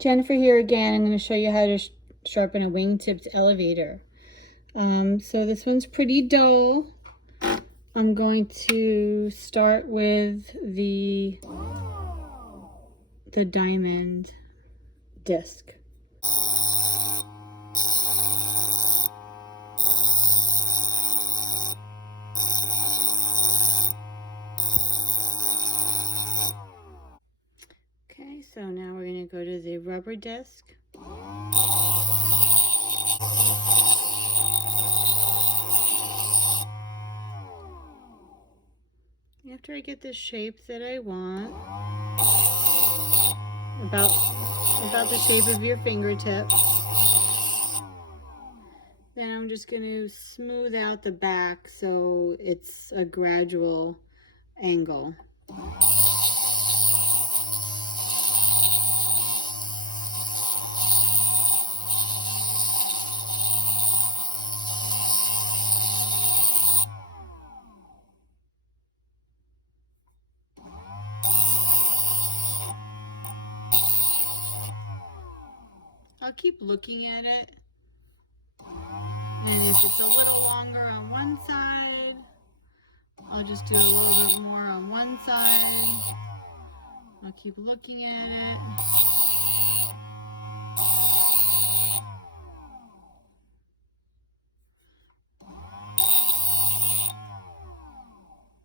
Jennifer here again. I'm going to show you how to sharpen a wing-tipped elevator. So this one's pretty dull. I'm going to start with the diamond disc. Okay, so now we're going to go to the rubber disc. After I get the shape that I want, about the shape of your fingertip, then I'm just going to smooth out the back so it's a gradual angle. I'll keep looking at it, and if it's a little longer on one side, I'll just do a little bit more on one side. I'll keep looking at it.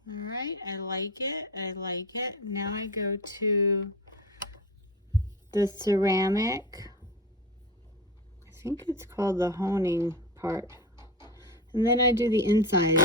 Alright, I like it, I like it. Now I go to the ceramic. I think it's called the honing part. And then I do the inside.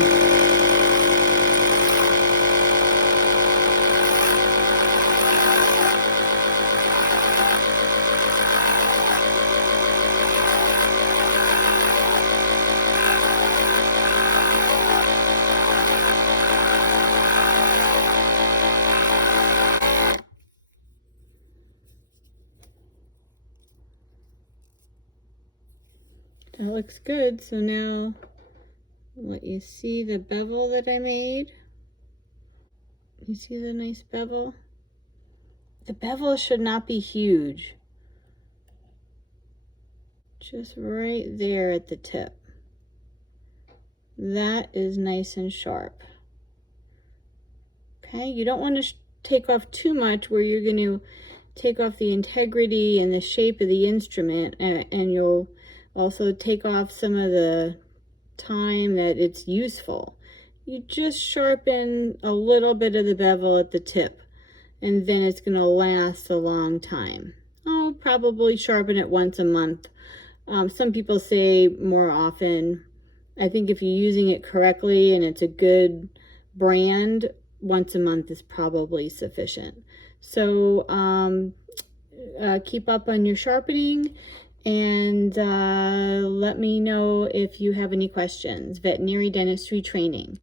That looks good. So now let you see the bevel that I made. You see the nice bevel? The bevel should not be huge. Just right there at the tip. That is nice and sharp. Okay, you don't want to take off too much where you're going to take off the integrity and the shape of the instrument, and you'll also take off some of the time that it's useful. You just sharpen a little bit of the bevel at the tip, and then it's going to last a long time. I'll probably sharpen it once a month. Some people say more often. I think if you're using it correctly and it's a good brand, once a month is probably sufficient. So keep up on your sharpening, and let me know if you have any questions. Veterinary dentistry training.